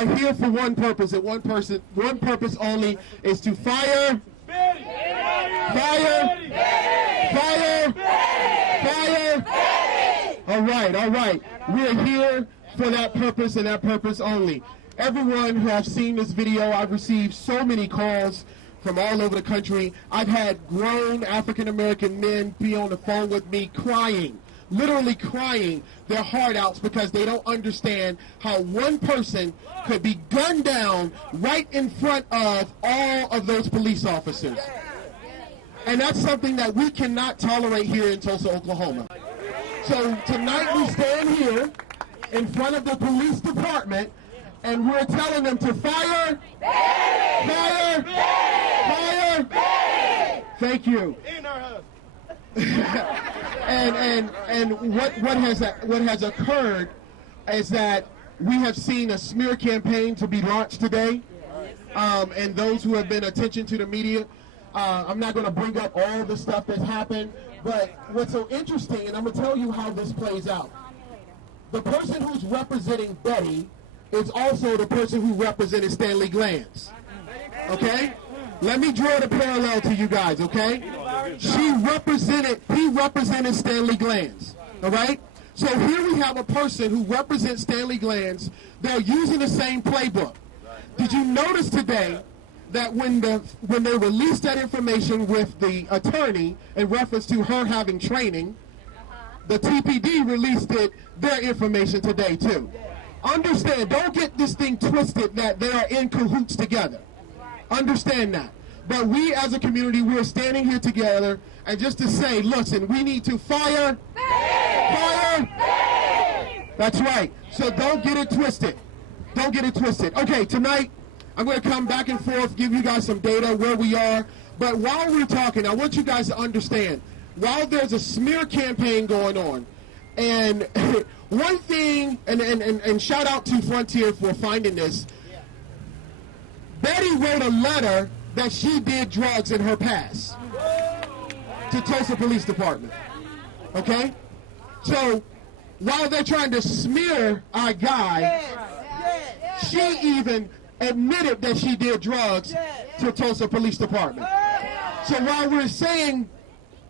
are here for one purpose, and one purpose only, is to fire, fire, fire, fire. All right. We're here for that purpose and that purpose only. Everyone who has seen this video, I've received so many calls from all over the country. I've had grown African-American men be on the phone with me crying, literally crying their heart out because they don't understand how one person could be gunned down right in front of all of those police officers. And that's something that we cannot tolerate here in Tulsa, Oklahoma. So tonight we stand here in front of the police department and we're telling them to fire, fire, fire. Thank you. and what has occurred is that we have seen a smear campaign to be launched today, and those who have been attention to the media. I'm not going to bring up all the stuff that's happened, but what's so interesting, and I'm going to tell you how this plays out. The person who's representing Betty is also the person who represented Stanley Glantz. Okay? Let me draw the parallel to you guys, okay? He represented Stanley Glantz. All right? So here we have a person who represents Stanley Glantz. They're using the same playbook. Did you notice today that when they released that information with the attorney in reference to her having training, the TPD released their information today too. Understand, don't get this thing twisted that they are in cahoots together. Understand that. But we as a community, we're standing here together, and just to say, listen, we need to fire, fire. That's right. So don't get it twisted. Don't get it twisted. Okay, tonight, I'm going to come back and forth, give you guys some data where we are. But while we're talking, I want you guys to understand, while there's a smear campaign going on, and one thing, and shout out to Frontier for finding this, Betty wrote a letter that she did drugs in her past to Tulsa Police Department. Okay? So, while they're trying to smear our guy, she even admitted that she did drugs to Tulsa Police Department. So while we're saying,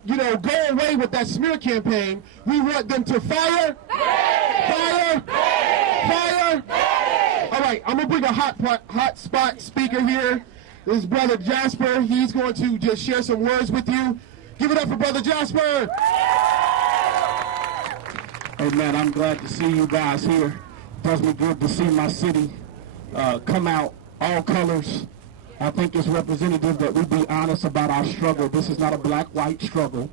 you know, go away with that smear campaign, we want them to fire, fire, fire. All right, I'm going to bring a hot spot speaker here. This is Brother Jasper. He's going to just share some words with you. Give it up for Brother Jasper. Hey, man, I'm glad to see you guys here. It does me good to see my city come out, all colors. I think it's representative that we be honest about our struggle. This is not a black-white struggle.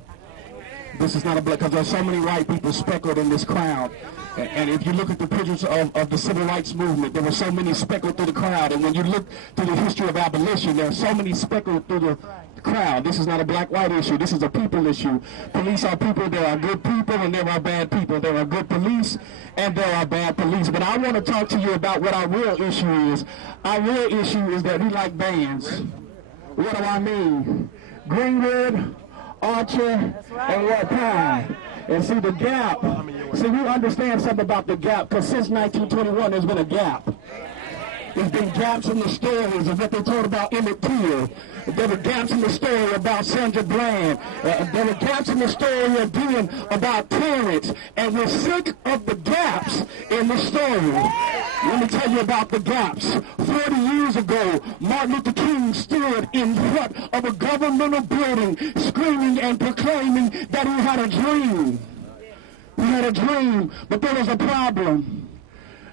This is not a black, because there's so many white people speckled in this crowd. And if you look at the pictures of the civil rights movement, there were so many speckled through the crowd. And when you look through the history of abolition, there are so many speckled through the crowd. This is not a black-white issue. This is a people issue. Police are people. There are good people and there are bad people. There are good police and there are bad police. But I want to talk to you about what our real issue is. Our real issue is that we like bands. What do I mean? Greenwood, Archer, and what Pine. And see the gap. See, we understand something about the gap, because since 1921 there's been a gap. There's been gaps in the stories of what they told about Emmett Till. There were gaps in the story about Sandra Bland. There were gaps in the story again about Terence. And we're sick of the gaps in the story. Let me tell you about the gaps. 40 years ago, Martin Luther King stood in front of a governmental building screaming and proclaiming that he had a dream. He had a dream, but there was a problem.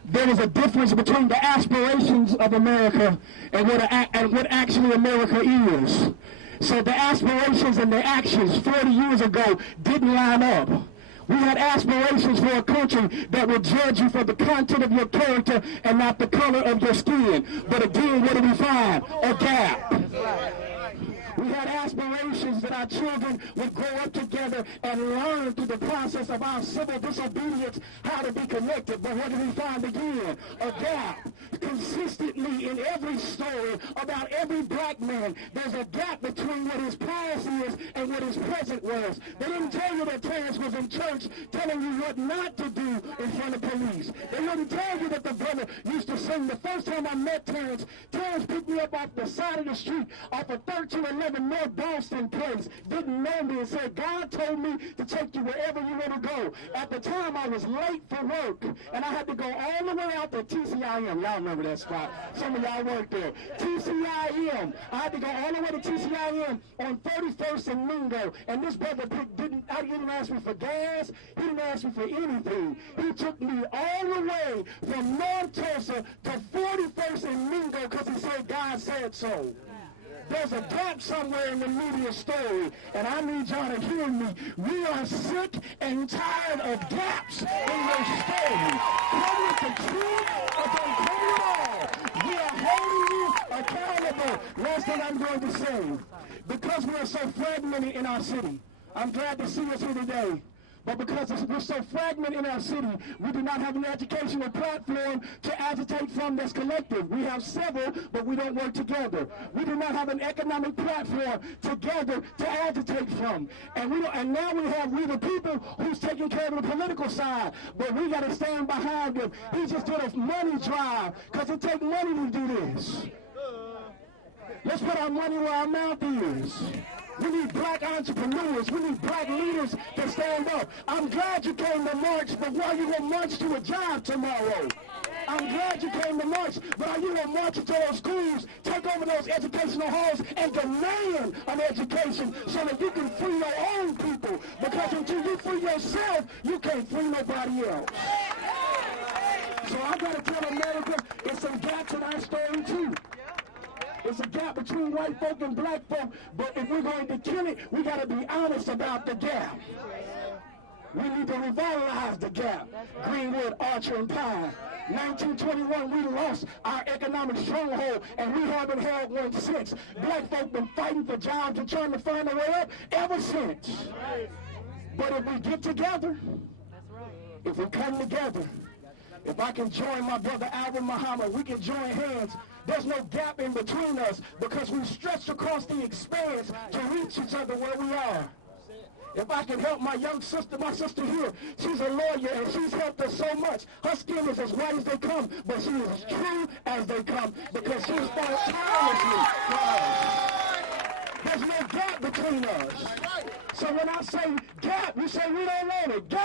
There was a difference between the aspirations of America and what actually America is. So the aspirations and the actions 40 years ago didn't line up. We had aspirations for a country that would judge you for the content of your character and not the color of your skin. But again, what do we find? A gap. We had aspirations that our children would grow up together and learn through the process of our civil disobedience how to be connected. But what do we find again? A gap. Consistently see in every story about every black man, there's a gap between what his past is and what his present was. They didn't tell you that Terence was in church telling you what not to do in front of police. They wouldn't tell you that the brother used to sing. The first time I met Terence, Terence picked me up off the side of the street off of 1311 North Boston Place. Didn't know me and said, God told me to take you wherever you want to go. At the time, I was late for work, and I had to go all the way out to TCIM. Y'all remember that spot. Some of y'all worked there. TCIM. I had to go all the way to TCIM on 31st and Mingo, and this brother didn't ask me for gas. He didn't ask me for anything. He took me all the way from North Tulsa to 41st and Mingo because he said God said so. There's a gap somewhere in the media story, and I need y'all to hear me. We are sick and tired of gaps in your story. Come with the truth, or don't come at all. We are holding you accountable. Last thing I'm going to say, because we are so fragmented in our city, I'm glad to see us here today. But because we're so fragmented in our city, we do not have an educational platform to agitate from that's collective. We have several, but we don't work together. We do not have an economic platform together to agitate from. And now we the people who's taking care of the political side, but we got to stand behind them. He just did a money drive because it takes money to do this. Let's put our money where our mouth is. We need black entrepreneurs. We need black leaders to stand up. I'm glad you came to march, but why you going to march to a job tomorrow? I'm glad you came to march, but are you going to march into those schools, take over those educational halls, and demand an education so that you can free your own people? Because until you free yourself, you can't free nobody else. So I got to tell America, it's some gaps in our story too. It's a gap between white folk and black folk, but if we're going to kill it, we got to be honest about the gap. We need to revitalize the gap. Greenwood, Archer, and Pine. 1921, we lost our economic stronghold, and we haven't had one since. Black folk been fighting for jobs and trying to find a way up ever since. But if we get together, if we come together, if I can join my brother Alvin Muhammad, we can join hands. There's no gap in between us because we've stretched across the expanse to reach each other where we are. If I can help my sister here, she's a lawyer and she's helped us so much. Her skin is as white as they come, but she is as true as they come because she's fought tirelessly for us. There's no gap between us. So when I say gap, you say we don't want it. Gap!